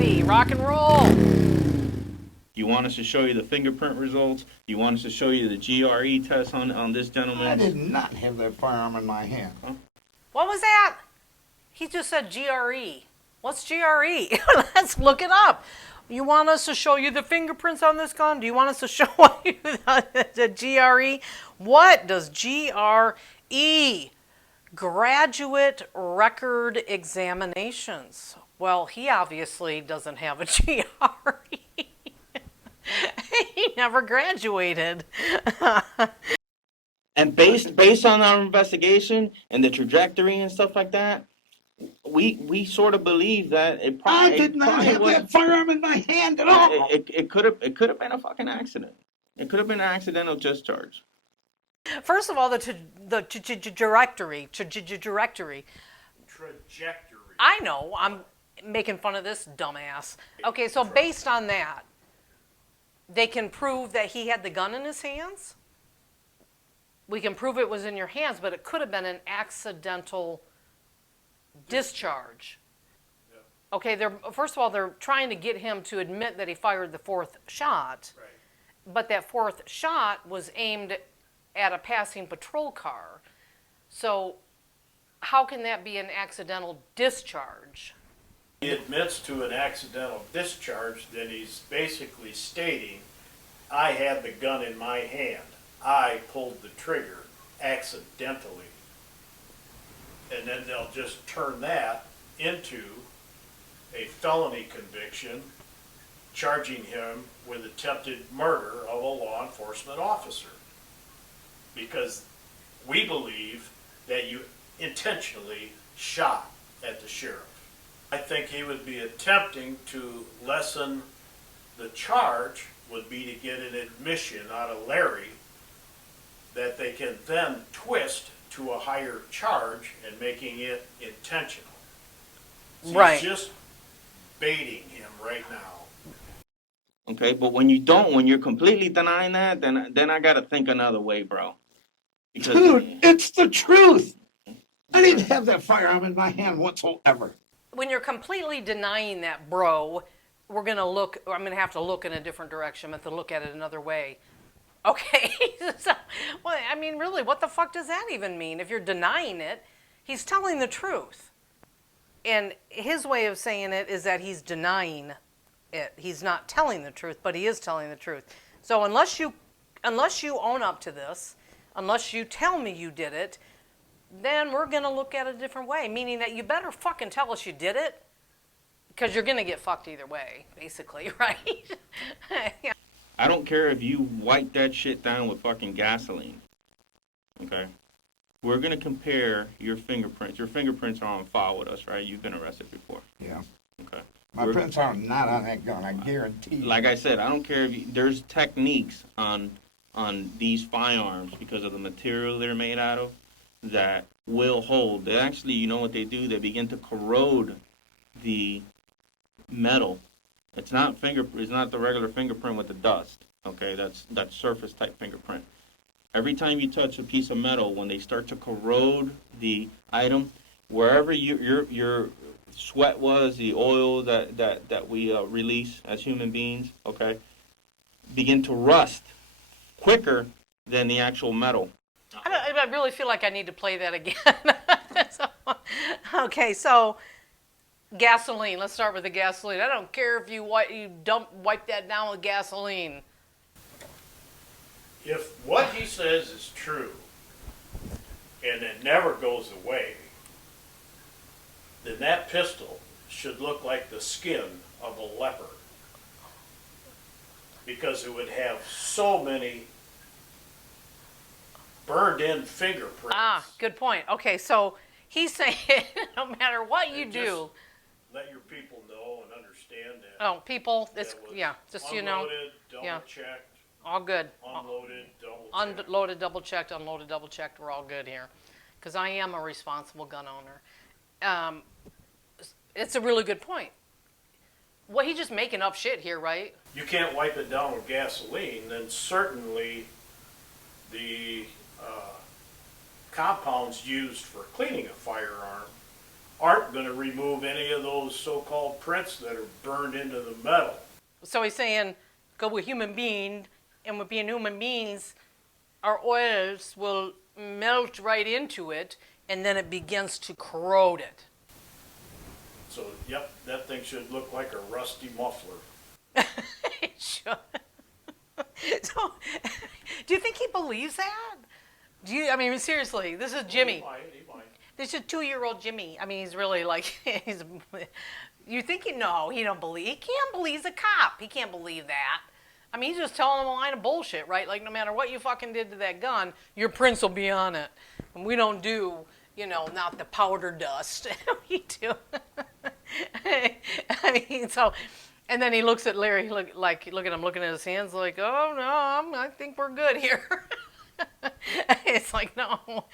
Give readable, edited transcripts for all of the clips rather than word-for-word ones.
righty, rock and roll. You want us to show you the fingerprint results? You want us to show you the GRE test on this gentleman? I did not have that firearm in my hand. Huh? What was that? He just said GRE. What's GRE? Let's look it up. You want us to show you the fingerprints on this gun? Do you want us to show you the GRE? What does GRE? Graduate Record Examinations. Well, he obviously doesn't have a GRE. He never graduated. And based on our investigation and the trajectory and stuff like that, we sort of believe that it probably I did not have that firearm in my hand at all. it could have been a fucking accident. It could have been an accidental discharge. First of all, the trajectory. I know. I'm making fun of this dumbass. Okay, so based on that, they can prove that he had the gun in his hands. We can prove it was in your hands, but it could have been an accidental discharge. Okay, first of all, they're trying to get him to admit that he fired the fourth shot. Right. But that fourth shot was aimed at a passing patrol car. So how can that be an accidental discharge? He admits to an accidental discharge, then he's basically stating, I had the gun in my hand. I pulled the trigger accidentally. And then they'll just turn that into a felony conviction, charging him with attempted murder of a law enforcement officer. Because we believe that you intentionally shot at the sheriff. I think he would be attempting to lessen the charge, would be to get an admission out of Larry that they can then twist to a higher charge and making it intentional. So Right. He's just baiting him right now. Okay, but when you're completely denying that, then I gotta think another way, bro. Because, Dude, it's the truth. I didn't have that firearm in my hand whatsoever. When you're completely denying that, bro, I'm going to have to look in a different direction. I'm going to have to look at it another way. Okay. So, well, I mean, really, what the fuck does that even mean? If you're denying it, he's telling the truth. And his way of saying it is that he's denying it. He's not telling the truth, but he is telling the truth. So unless you own up to this, unless you tell me you did it, then we're going to look at it a different way, meaning that you better fucking tell us you did it, because you're going to get fucked either way, basically, right? Yeah. I don't care if you wipe that shit down with fucking gasoline. Okay? We're gonna compare your fingerprints. Your fingerprints are on file with us, right? You've been arrested before. Yeah. Okay. My prints are not on that gun, I guarantee you. Like I said, I don't care if there's techniques on these firearms because of the material they're made out of that will hold. They actually, you know what they do? They begin to corrode the metal. It's not the regular fingerprint with the dust. Okay, that's surface type fingerprint. Every time you touch a piece of metal, when they start to corrode the item, wherever your sweat was, the oil that we release as human beings, okay, begin to rust quicker than the actual metal. I really feel like I need to play that again. So gasoline. Let's start with the gasoline. I don't care if you wipe that down with gasoline. If what he says is true, and it never goes away, then that pistol should look like the skin of a leopard. Because it would have so many burned in fingerprints. Ah, good point. Okay, so he's saying no matter what you And do. just let your people know and understand that. Oh, people, it's, that was yeah, just so you know. Unloaded, double Yeah. checked, All good. unloaded, double checked. Unloaded, double checked, unloaded, double checked. We're all good here. Because I am a responsible gun owner. It's a really good point. Well, he's just making up shit here, right? You can't wipe it down with gasoline, then certainly the compounds used for cleaning a firearm aren't going to remove any of those so-called prints that are burned into the metal. So he's saying, go with human being, and with being human beings, our oils will melt right into it, and then it begins to corrode it. So, yep, that thing should look like a rusty muffler. It should. So, do you think he believes that? I mean, seriously, this is Jimmy. He might. This is 2-year-old Jimmy. I mean, he's really like, you think he don't believe, he can't believe, he's a cop. He can't believe that. I mean, he's just telling them a line of bullshit, right? Like, no matter what you fucking did to that gun, your prints will be on it. And we don't do, not the powder dust. We do. I mean, so, and then he looks at Larry, look at him looking at his hands like, oh, no, I think we're good here. It's like, no.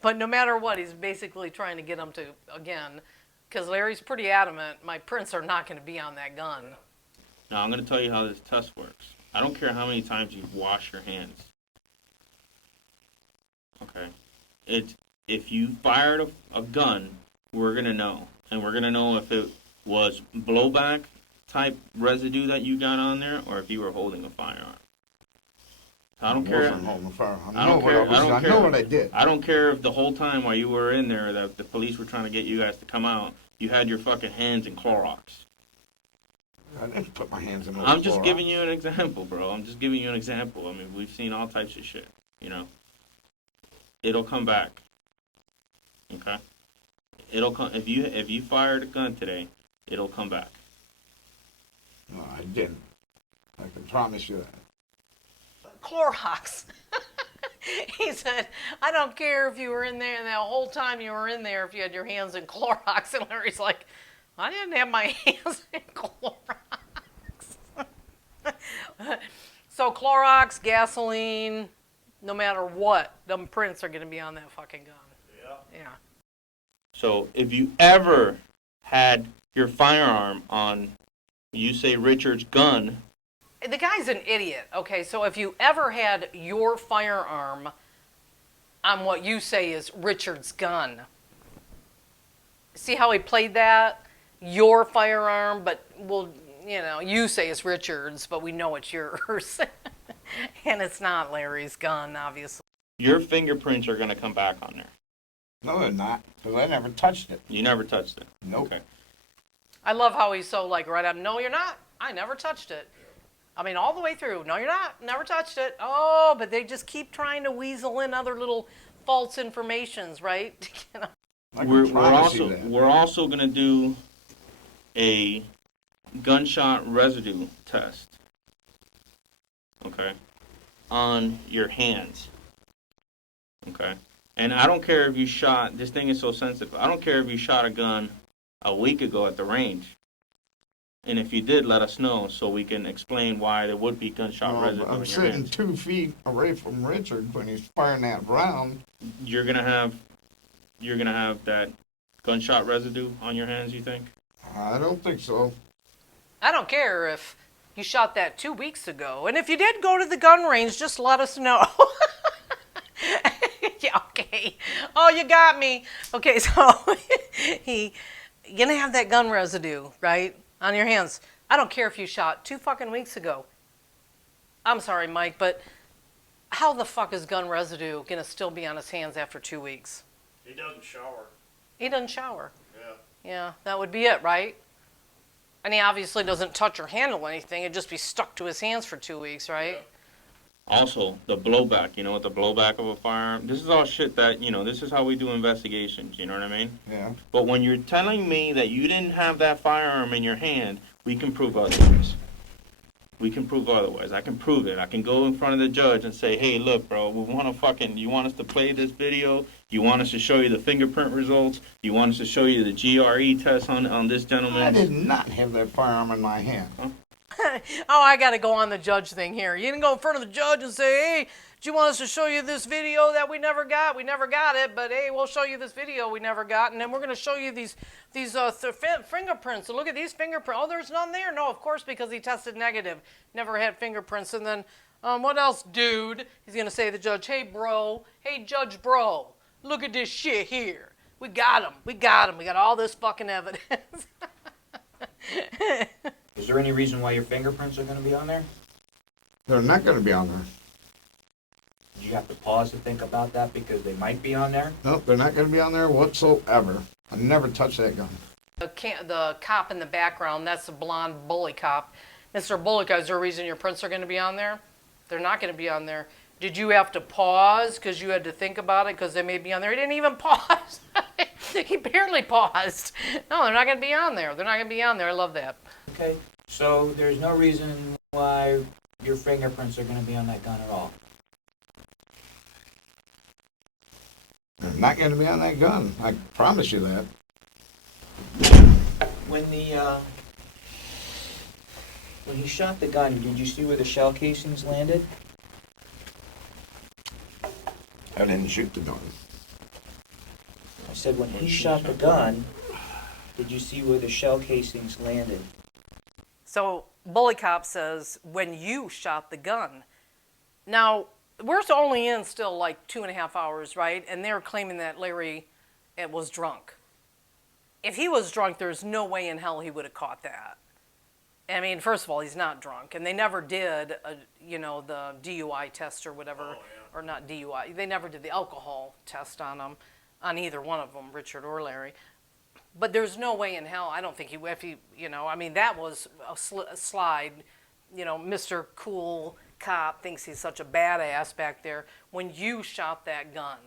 But no matter what, he's basically trying to get him to, again, because Larry's pretty adamant, my prints are not going to be on that gun. Now, I'm going to tell you how this test works. I don't care how many times you wash your hands. Okay? If you fired a gun, we're going to know. And we're going to know if it was blowback type residue that you got on there or if you were holding a firearm. I don't care. I know what I did. I don't care if the whole time while you were in there that the police were trying to get you guys to come out, you had your fucking hands in Clorox. I didn't put my hands in. I'm just giving you an example, bro. I'm just giving you an example. I mean, we've seen all types of shit. It'll come back. Okay. It'll come if you fired a gun today, it'll come back. No, I didn't. I can promise you that. Clorox. He said, I don't care if you were in there, and that whole time you were in there, if you had your hands in Clorox. And Larry's like, I didn't have my hands in Clorox. So Clorox, gasoline, no matter what, them prints are going to be on that fucking gun. Yeah. So if you ever had your firearm on, you say Richard's gun. The guy's an idiot. Okay, so if you ever had your firearm on what you say is Richard's gun, see how he played that? Your firearm, but you say it's Richard's, but we know it's yours. And it's not Larry's gun, obviously. Your fingerprints are going to come back on there. No, they're not, because I never touched it. You never touched it? Nope. Okay. I love how he's so right up. No, you're not. I never touched it. I mean, all the way through. No, you're not. Never touched it. Oh, but they just keep trying to weasel in other little false informations, right? We're also going to do a gunshot residue test. Okay, on your hands. Okay, and I don't care if you shot. This thing is so sensitive. I don't care if you shot a gun a week ago at the range. And if you did, let us know so we can explain why there would be gunshot residue in your hands. I'm sitting 2 feet away from Richard when he's firing that round. You're gonna have that gunshot residue on your hands, you think? I don't think so. I don't care if you shot that 2 weeks ago. And if you did go to the gun range, just let us know. Yeah, okay. Oh, you got me. Okay, so you're gonna have that gun residue, right? On your hands. I don't care if you shot 2 fucking weeks ago. I'm sorry, Mike, but how the fuck is gun residue gonna still be on his hands after 2 weeks? He doesn't shower. He doesn't shower. Yeah. Yeah, that would be it, right? And he obviously doesn't touch or handle anything. It'd just be stuck to his hands for 2 weeks, right? Yeah. Also, the blowback, the blowback of a firearm. This is all shit that, this is how we do investigations, you know what I mean? Yeah. But when you're telling me that you didn't have that firearm in your hand, we can prove otherwise. We can prove otherwise. I can prove it. I can go in front of the judge and say, hey, look, bro, you want us to play this video? You want us to show you the fingerprint results? You want us to show you the GRE test on this gentleman? I did not have that firearm in my hand. Huh? Oh, I got to go on the judge thing here. You didn't go in front of the judge and say, hey, do you want us to show you this video that we never got? We never got it, but hey, we'll show you this video we never got, and then we're going to show you these fingerprints. So look at these fingerprints. Oh, there's none there? No, of course, because he tested negative. Never had fingerprints. And then, what else, dude? He's going to say to the judge, hey, bro, hey, Judge Bro, look at this shit here. We got him. We got him. We got all this fucking evidence. Is there any reason why your fingerprints are going to be on there? They're not gonna be on there. Did you have to pause to think about that because they might be on there? Nope, they're not gonna be on there whatsoever. I never touched that gun. The cop in the background, that's the blonde bully cop. Mr. Bullock, is there a reason your prints are going to be on there? They're not going to be on there. Did you have to pause because you had to think about it because they may be on there? He didn't even pause. He barely paused. No, they're not going to be on there. They're not going to be on there. I love that. Okay, so there's no reason why your fingerprints are going to be on that gun at all. They're not gonna be on that gun. I promise you that. When he shot the gun, did you see where the shell casings landed? I didn't shoot the gun. I said when he shot the gun, did you see where the shell casings landed? So bully cop says, when you shot the gun. Now, we're only in still like 2.5 hours, right? And they're claiming that Larry was drunk. If he was drunk, there's no way in hell he would have caught that. I mean, first of all, he's not drunk, and they never did, the DUI test or whatever, or not DUI. They never did the alcohol test on him, on either one of them, Richard or Larry. But there's no way in hell. I don't think that was a slide. Mr. Cool Cop thinks he's such a badass back there. When you shot that gun,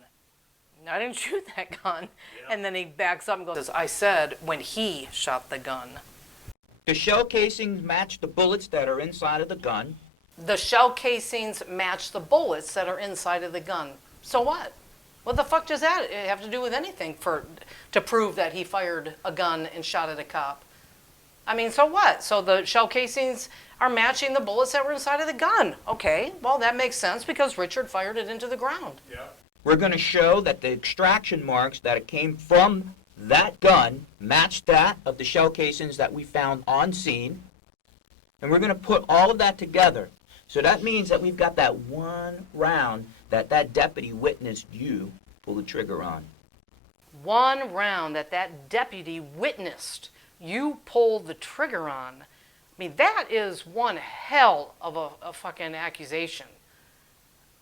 I didn't shoot that gun. Yeah. And then he backs up and goes, I said when he shot the gun. The shell casings match the bullets that are inside of the gun. The shell casings match the bullets that are inside of the gun. So what? What the fuck does that have to do with anything to prove that he fired a gun and shot at a cop? I mean, so what? So the shell casings are matching the bullets that were inside of the gun. Okay, well, that makes sense because Richard fired it into the ground. Yeah. We're going to show that the extraction marks that it came from that gun matched that of the shell casings that we found on scene. And we're going to put all of that together. So that means that we've got that one round that deputy witnessed you pull the trigger on. One round that deputy witnessed you pull the trigger on. I mean, that is one hell of a fucking accusation,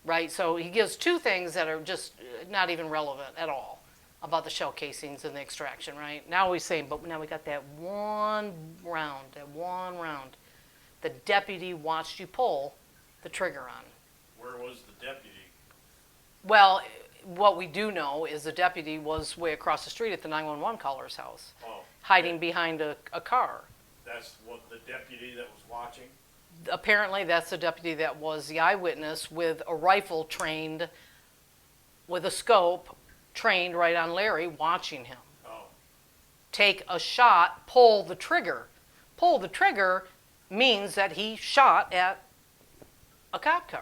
right? So he gives two things that are just not even relevant at all about the shell casings and the extraction, right? Now he's saying, but now we got that one round. The deputy watched you pull the trigger on. Where was the deputy? Well, what we do know is the deputy was way across the street at the 911 caller's house, hiding behind a car. That's what the deputy that was watching? Apparently, that's the deputy that was the eyewitness with a rifle trained, with a scope trained right on Larry, watching him. Oh. Take a shot, pull the trigger. Pull the trigger means that he shot at a cop car,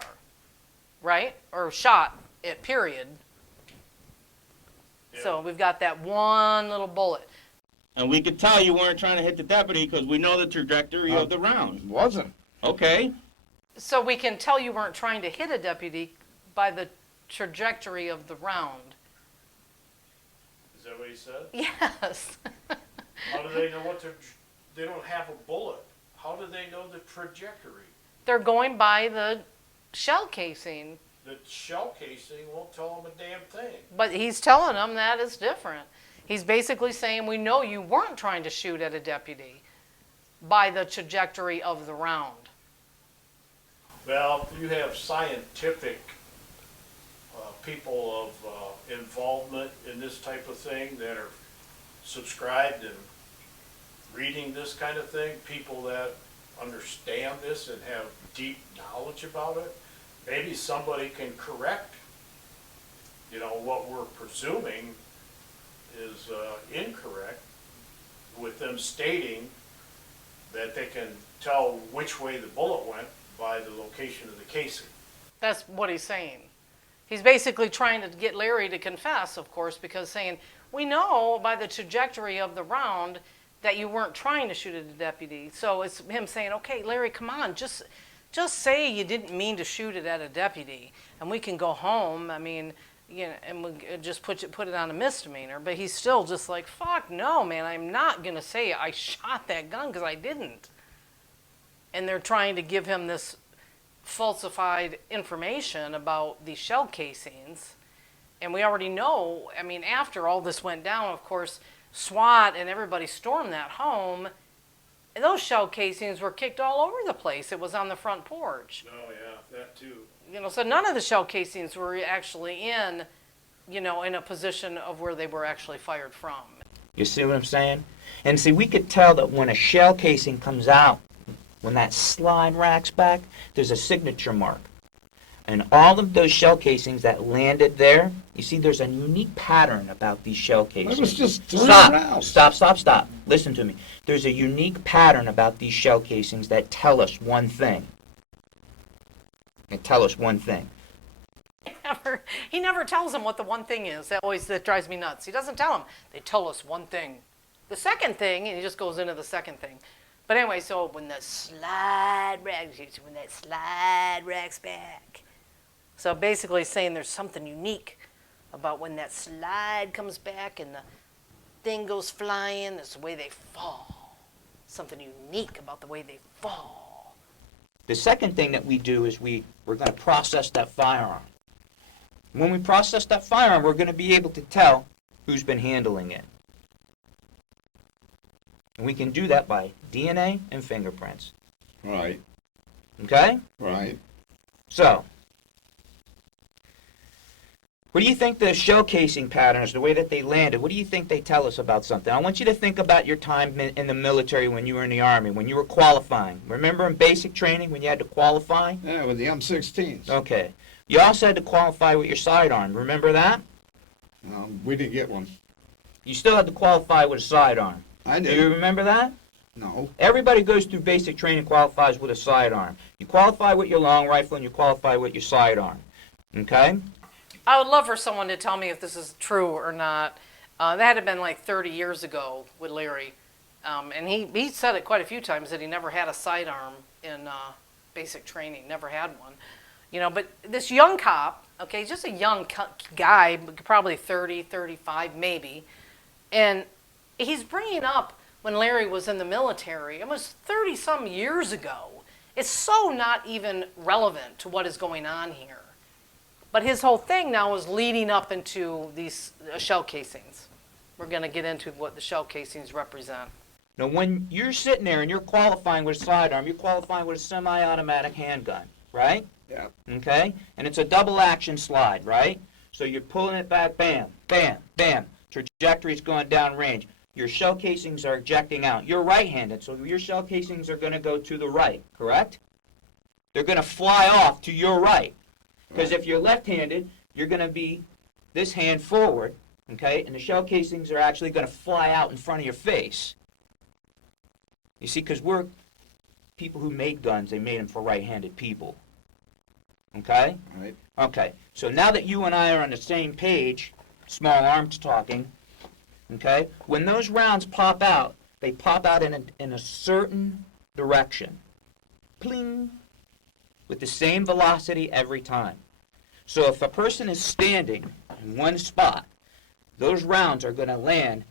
right? Or shot it, period. Yeah. So we've got that one little bullet. And we could tell you weren't trying to hit the deputy because we know the trajectory of the round. Wasn't. Okay. So we can tell you weren't trying to hit a deputy by the trajectory of the round. Is that what he said? Yes. How do they know they don't have a bullet. How do they know the trajectory? They're going by the shell casing. The shell casing won't tell them a damn thing. But he's telling them that is different. He's basically saying, we know you weren't trying to shoot at a deputy by the trajectory of the round. Well, you have scientific people of involvement in this type of thing that are subscribed and reading this kind of thing, people that understand this and have deep knowledge about it. Maybe somebody can correct, what we're presuming is incorrect with them stating that they can tell which way the bullet went by the location of the casing. That's what he's saying. He's basically trying to get Larry to confess, of course, because saying, we know by the trajectory of the round that you weren't trying to shoot at a deputy. So it's him saying, okay, Larry, come on, just say you didn't mean to shoot it at a deputy, and we can go home. I mean, you know, and we just put it on a misdemeanor. But he's still just like, fuck no, man, I'm not gonna say I shot that gun because I didn't. And they're trying to give him this falsified information about these shell casings. And we already know, I mean, after all this went down, of course, SWAT and everybody stormed that home. And those shell casings were kicked all over the place. It was on the front porch. Oh, yeah, that too. You know, so none of the shell casings were actually in, you know, in a position of where they were actually fired from. You see what I'm saying? And see, we could tell that when a shell casing comes out, when that slide racks back, there's a signature mark. And all of those shell casings that landed there, you see, there's a unique pattern about these shell casings. It was just 3 Stop, rounds. stop. Listen to me. There's a unique pattern about these shell casings that tell us one thing. He never tells them what the one thing is. That drives me nuts. He doesn't tell them. They tell us one thing. The second thing, and he just goes into the second thing. But anyway, so when that slide racks back. So basically saying there's something unique about when that slide comes back and the thing goes flying. It's the way they fall. Something unique about the way they fall. The second thing that we do is we're going to process that firearm. When we process that firearm, we're going to be able to tell who's been handling it. And we can do that by DNA and fingerprints. Right, Okay? right. So, what do you think the shell casing patterns, the way that they landed, what do you think they tell us about something? I want you to think about your time in the military when you were in the Army, when you were qualifying. Remember in basic training when you had to qualify? Yeah, with the M16s. Okay. You also had to qualify with your sidearm. Remember that? We didn't get one. You still had to qualify with a sidearm. I Do you did. remember that? No. Everybody goes through basic training, qualifies with a sidearm. You qualify with your long rifle and you qualify with your sidearm. Okay? I would love for someone to tell me if this is true or not. That had to been like 30 years ago with Larry. And he said it quite a few times that he never had a sidearm in basic training, never had one. You know, but this young cop, okay, just a young guy, probably 30, 35 maybe, and he's bringing up when Larry was in the military, almost 30-some years ago. It's so not even relevant to what is going on here. But his whole thing now is leading up into these shell casings. We're going to get into what the shell casings represent. Now, when you're sitting there and you're qualifying with a sidearm, you're qualifying with a semi-automatic handgun, right? Yeah. Okay? And it's a double action slide, right? So you're pulling it back, bam, bam, bam. Trajectory's going down range. Your shell casings are ejecting out. You're right-handed, so your shell casings are going to go to the right, correct? They're going to fly off to your right. Because if you're left-handed, you're going to be this hand forward, okay? And the shell casings are actually going to fly out in front of your face. You see, because we're people who made guns, they made them for right-handed people. Okay? Right. Okay. So now that you and I are on the same page, small arms talking, okay? When those rounds pop out, they pop out in a certain direction. Pling! With the same velocity every time. So if a person is standing in one spot, those rounds are going to land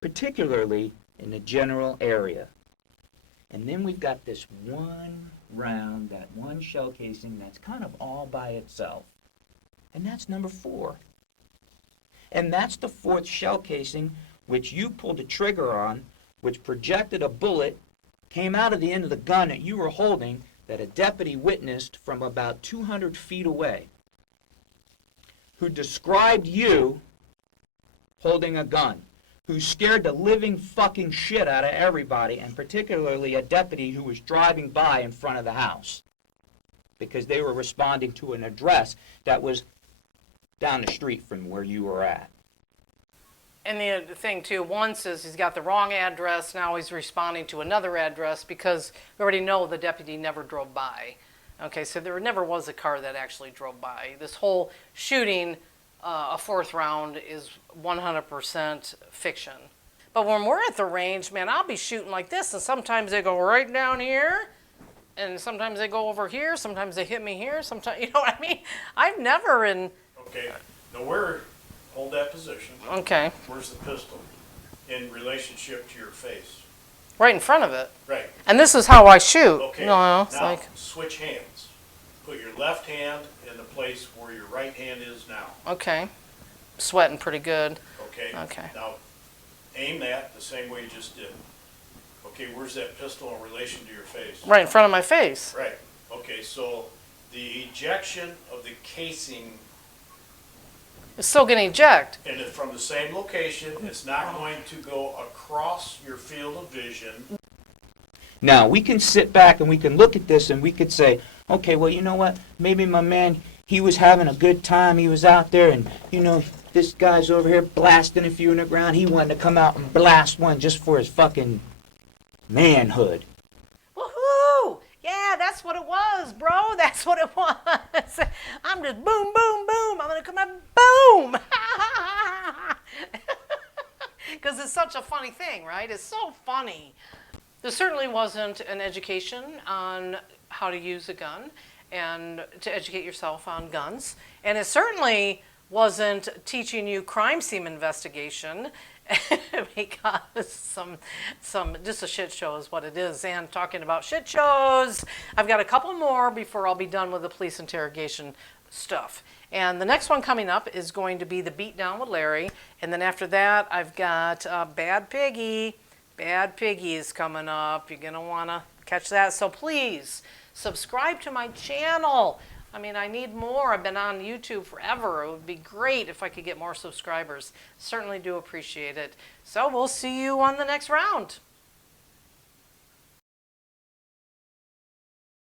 particularly in the general area. And then we've got this one round, that one shell casing that's kind of all by itself. And that's number 4. And that's the 4th shell casing which you pulled the trigger on, which projected a bullet, came out of the end of the gun that you were holding, that a deputy witnessed from about 200 feet away, who described you holding a gun, who scared the living fucking shit out of everybody, and particularly a deputy who was driving by in front of the house, because they were responding to an address that was down the street from where you were at. And the other thing, too, once is he's got the wrong address. Now he's responding to another address because we already know the deputy never drove by. Okay, so there never was a car that actually drove by. This whole shooting, a 4th round, is 100% fiction. But when we're at the range, man, I'll be shooting like this, and sometimes they go right down here, and sometimes they go over here, sometimes they hit me here, sometimes, you know what I mean? I've never in... Okay, Now hold that position. Okay. Where's the pistol in relationship to your face? Right in front of it. Right. And this is how I shoot. Okay. No, it's now, like, switch hands. Put your left hand in the place where your right hand is now. okay. Sweating pretty good. Okay? Okay. Now, aim that the same way you just did. Okay, where's that pistol in relation to your face? Right in front of my face. Right. Okay, so the ejection of the casing, It's still going to eject. and it's from the same location, it's not going to go across your field of vision. Now, we can sit back and we can look at this and we could say, okay, well, you know what? Maybe my man, he was having a good time. He was out there and, you know, this guy's over here blasting a few in the ground. He wanted to come out and blast one just for his fucking manhood. Woohoo! Yeah, that's what it was, bro. That's what it was. I'm just boom, boom, boom. I'm going to come out, boom. Because it's such a funny thing, right? It's so funny. There certainly wasn't an education on how to use a gun and to educate yourself on guns. And it certainly wasn't teaching you crime scene investigation because some just a shit show is what it is. And talking about shit shows, I've got a couple more before I'll be done with the police interrogation stuff. And the next one coming up is going to be the beatdown with Larry. And then after that, I've got Bad Piggy. Bad Piggy is coming up. You're going to want to catch that. So please subscribe to my channel. I mean, I need more. I've been on YouTube forever. It would be great if I could get more subscribers. Certainly do appreciate it. So we'll see you on the next round.